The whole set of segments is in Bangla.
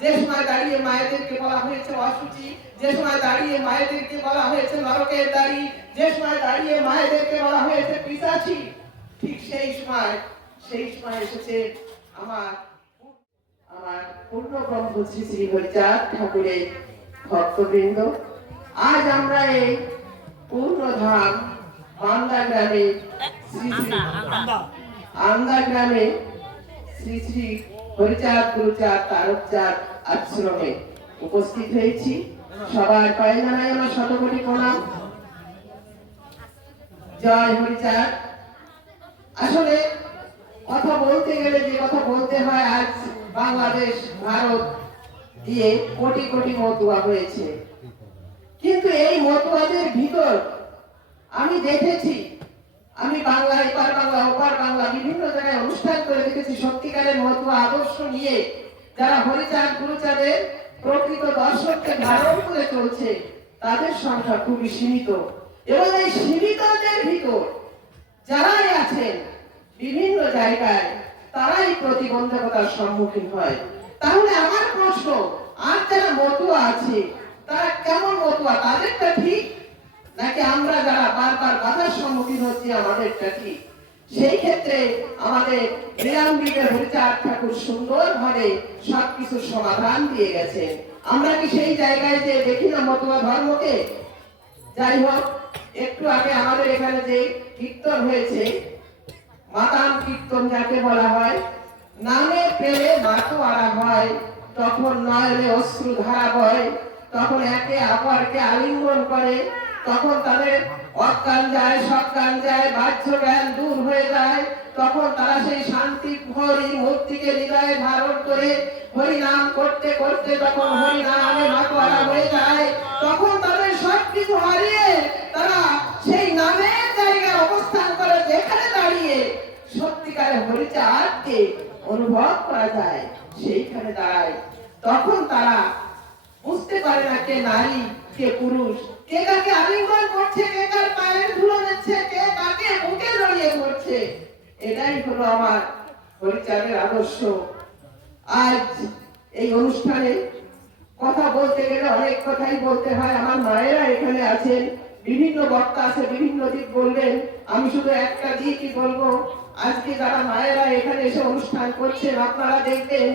যে সময় দাঁড়িয়ে মায়েদেরকে বলা হয়েছে অসুচি যে সময় দাঁড়িয়ে মায়েদেরকে বলা হয়েছে নরকের দাড়ি যে সময় দাঁড়িয়ে মায়েদেরকে বলা হয়েছে পিসাচি ঠিক সেই সময় সেই সময় এসেছে আমার আমার পূর্ণ ব্রহ্ম শ্রী শ্রী হরিচাঁদ ঠাকুরের ভক্তবৃন্দ। আজ আমরা এই পূর্ণধাম বান্দা গ্রামে শ্রী শ্রী আন্দা গ্রামে শ্রী শ্রী হরিচাঁদ গুরুচাঁদ তারকচাঁদ আশ্রমে উপস্থিত হয়েছি। সবার পায়ে জানাই আমার শতকোটি প্রণাম। জয় হরিচাঁদ আসলে কথা বলতে গেলে যে কথা বলতে হয়, আজ বাংলাদেশ, ভারত দিয়ে কোটি কোটি মতুয়া হয়েছে। কিন্তু এই মতুয়াদের ভিতর আমি দেখেছি আমি বাংলা, এপার বাংলা, ওপার বাংলা বিভিন্ন জায়গায় অনুষ্ঠান করে দেখেছি। সত্যিকারের মতুয়া আদর্শ নিয়ে যারা হরিচাঁদ, গুরুচাঁদের প্রকৃত দর্শককে ধারণ করে চলছে, তাদের সংখ্যা খুবই সীমিত। এবং এই সীমিতদের ভিতর যারাই আছেন বিভিন্ন জায়গায়, তারাই প্রতিবন্ধকতার সম্মুখীন হয়। তাহলে আমার প্রশ্ন, আর যারা মতুয়া আছে, তারা কেমন মতুয়া? তাদেরটা ঠিক নাকি আমরা যারা বারবার বাধার সম্মুখীন হচ্ছি আমাদেরটা ঠিক সেই ক্ষেত্রে আমাদের বিরামবিকে হরিচাঁদ ঠাকুর সুন্দরভাবে সবকিছুর সমাধান দিয়ে গেছেন আমরা কি সেই জায়গায় যে দেখি না মতুয়া ধর্মকে? যাই হোক, একটু আগে আমাদের এখানে যে কীর্তন হয়েছে, মাতাম কীর্তন যাকে বলা হয়, নামে পেলে মাতো আড়া হয়, তখন নয়নে অশ্রু ধারা বয়, তখন একে অপরকে আলিঙ্গন করে তখন তাদের অজ্ঞান যায়, সজ্ঞান যায়, বাহ্য জ্ঞান দূর হয়ে যায়। তখন তারা সেই শান্তি হরি মূর্তিকে হৃদয়ে ধারণ করে হরি নাম করতে করতে যখন হরি নামে মাতোয়ারা হয়ে যায়, তখন তাদের সব কিছু হারিয়ে তারা সেই নামের জায়গায় অবস্থান করে যেখানে দাঁড়িয়ে সত্যিকারে হরিচাঁদকে অনুভব করা যায়, সেইখানে দাঁড়ায়। তখন তারা বুঝতে পারে না কে নারী, কে পুরুষ। কে কাকে আলিঙ্গন করছে, কে কার পায়ের ধুলো দিচ্ছে, কে কাকে বুকে জড়িয়ে ধরছে, এটাই হলো আমার হরিচাঁদের আদর্শ। আজ এই অনুষ্ঠানে কথা বলতে গেলে অনেক কথাই বলতে হয়। আমার মায়েরা এখানে আছেন, বিভিন্ন বক্তা আছে, বিভিন্ন দিক বললেন। আমি শুধু একটা দিকই বলব। আজকে যারা মায়েরা এখানে এসে অনুষ্ঠান করছেন, আপনারা দেখবেন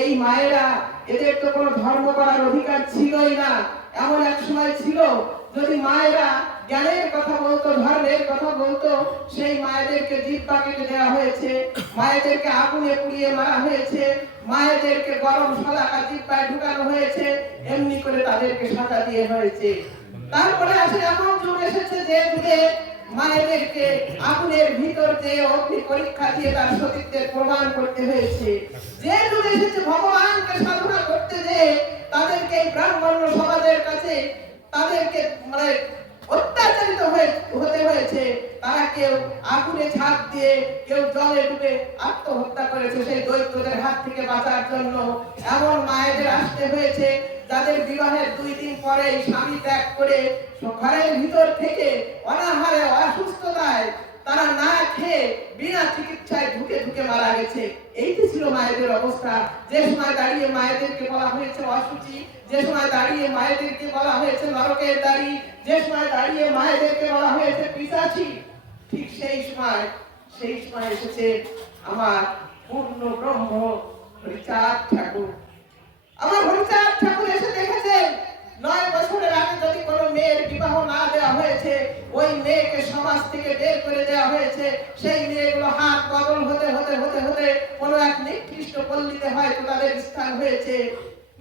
এই মায়েরা, এদের তো কোনো ধর্ম করার অধিকার ছিলই না। এমন এক সময় ছিল, যদি মায়েরা জ্ঞানের কথা বলতো, ধর্মের কথা বলতো, সেই মায়েদেরকে জিব্বা কেটে দেওয়া হয়েছে, মায়েদেরকে আগুনে পুড়িয়ে মারা হয়েছে, মায়েদেরকে গরম সলাকা জিব্বায় ঢুকানো হয়েছে, এমনি করে তাদেরকে সাজা দিয়ে হয়েছে। তারপরে আসে এমন যুগ এসেছে যে যুগে মায়েদেরকে আগুনের ভিতর যে অগ্নি পরীক্ষা দিয়ে তার সতীত্বের প্রমাণ করতে হয়েছে। যে যুগ এসেছে ভগবানকে সাধনা করতে যে তাদেরকে ব্রাহ্মণ্য সমাজের কাছে তাদেরকে মানে অত্যাচারিত হয়ে হতে হয়েছে। তারা কেউ আগুনে ঝাঁপ দিয়ে কেউ জলে ডুবে আত্মহত্যা করেছে সেই দৈত্যদের হাত থেকে বাঁচার জন্য। এমন মায়েদের আসতে হয়েছে। যাদের বিবাহের দুই দিন পরে স্বামী ত্যাগ করে ঘরের ভিতর থেকে অনাহারে অসুস্থতায় তারা না খেয়ে বিনা চিকিৎসায় ঢুকে ঢুকে মারা গেছে। এইটি ছিল মায়েদের অবস্থা। যে সময় দাঁড়িয়ে মায়েদেরকে বলা হয়েছে অসুচি যে সময় দাঁড়িয়ে মায়েদেরকে বলা হয়েছে নরকের দাড়ি, যে সময় দাঁড়িয়ে মায়েদেরকে বলা হয়েছে পিসাচি, ঠিক সেই সময় সেই সময় এসেছে আমার পূর্ণ ব্রহ্ম হরিচাঁদ ঠাকুর। আমার হরিচাঁদ ঠাকুর এসে দেখেছেন, নয় বছরের আগে যদি কোনো মেয়ের বিবাহ না দেওয়া হয়েছে, ওই মেয়েকে সমাজ থেকে বের করে দেওয়া হয়েছে। সেই মেয়েগুলো হাত বদল হতে হতে হতে হতে কোনো এক নিকৃষ্ট পল্লীতে হয়তো তাদের স্থান হয়েছে।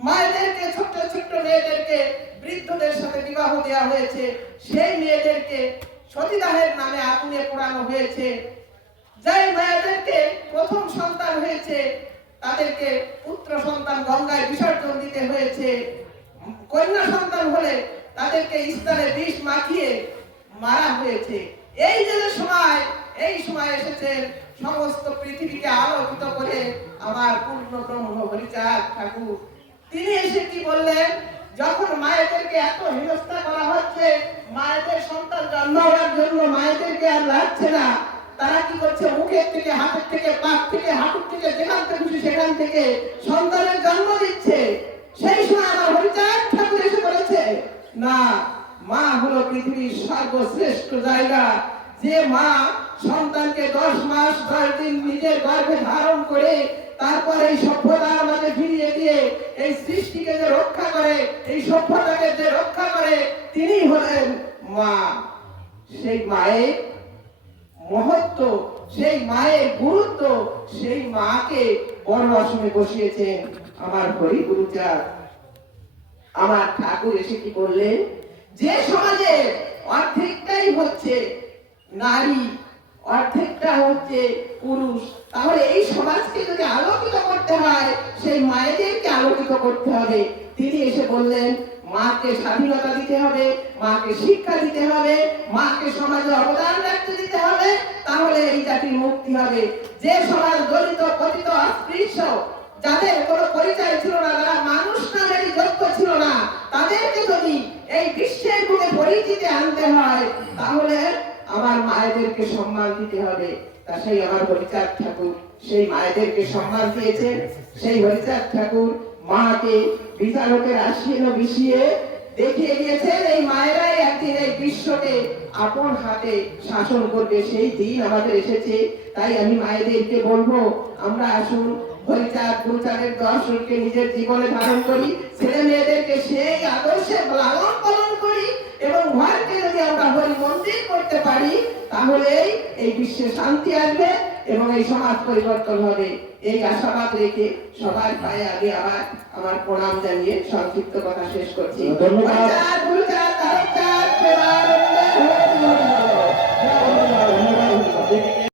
মায়েদেরকে, ছোট্ট ছোট্ট মেয়েদেরকে, বৃদ্ধদের সাথে বিবাহ দেওয়া হয়েছে। সেই মেয়েদেরকে সতীদাহের নামে আগুনে পোড়ানো হয়েছে। যাই মায়েদেরকে প্রথম সন্তান হয়েছে তাদেরকে পুত্র সন্তান গঙ্গায় বিসর্জন দিতে হয়েছে। কন্যা সন্তান হলে তাদেরকে স্তরে বিষ মাখিয়ে মারা হয়েছে। এই যে যে সময়, এই সময় এসেছেন সমস্ত পৃথিবীকে আলোকিত করে আমার পূর্ণ ব্রহ্ম হরিচাঁদ ঠাকুর। তিনি এসে কি বললেন? যখন মায়েদেরকে এত হেনস্থা করা হচ্ছে, মায়েদের সন্তান জন্ম হওয়ার জন্য মায়েদেরকে আর লাগছে না। তারা কি করছে? মুখের থেকে, হাতের থেকে পাক থেকে, হাঁটুর থেকে, যেখান থেকে খুশি সেখান থেকে সন্তানের জন্ম দিচ্ছে। সেই সময় আমার হরিচার ঠাকুর এসে বলেছে, না, মা হলো পৃথিবীর সর্বশ্রেষ্ঠ জায়গা। যে মা সন্তানকে দশ মাস, দশ দিন নিজের গর্ভে ধারণ করে তারপর এই সভ্যতার মাঝে ফিরিয়ে দিয়ে, এই সৃষ্টিকে যে রক্ষা করে, এই সভ্যতাকে যে রক্ষা করে তিনি হলেন মা। সেই মায়ের মহত্ব সেই মায়ের গুরুত্ব, সেই মাকে বড় আসনে বসিয়েছেন আমার হরি গুরুচার আমার ঠাকুর এসে কি করলেন যে সমাজে অর্ধেকটাই হচ্ছে নারী, অর্ধেকটা হচ্ছে পুরুষ, তাহলে এই সমাজকে যদি আলোকিত করতে হয়, সেই মায়েদেরকে আলোকিত করতে হবে। তিনি এসে বললেন মাকে স্বাধীনতা দিতে হবে, মাকে শিক্ষা দিতে হবে, মাকে সমাজে অবদান রাখতে দিতে হবে, তাহলে এই জাতির মুক্তি হবে। যে সমাজ দলিত পতিত অস্পৃশ্য, যাদের কোনো পরিচয় ছিল না, যারা মানুষ নামেরই যোগ্য ছিল না, তাদেরকে যদি এই বিশ্বের বুকে পরিচিতি আনতে হয়, তাহলে আমার মায়েদেরকে সম্মান দিতে হবে। তা সেই আমার হরিচাঁদ ঠাকুর, সেই মায়েদেরকে সম্মান দিয়েছেন সেই হরিচাঁদ ঠাকুর মাকে বিচারকের আসীন বিষিয়ে দেখিয়ে দিয়েছেন। এই মায়েরাই একদিন এই বিশ্বকে আপন হাতে শাসন করবে। সেই দিন আমাদের এসেছে। তাই আমি মায়েদেরকে বলব, আমরা আসুন হরিচাঁদ গুরুচাঁদের দর্শনকে নিজের জীবনে ধারণ করি। ছেলে মেয়েদেরকে সেই আদর্শে লালন পালন করি এবং ঘরকে যদি আমরা হরি মন্দির করতে পারি তাহলেই এই বিশ্বে শান্তি আসবে এবং এই সমাজ পরিবর্তন হবে। এই আশাবাদ রেখে সবার পায়ে আগে আবার আমার প্রণাম জানিয়ে সংক্ষিপ্ত কথা শেষ করছি। ধন্যবাদ।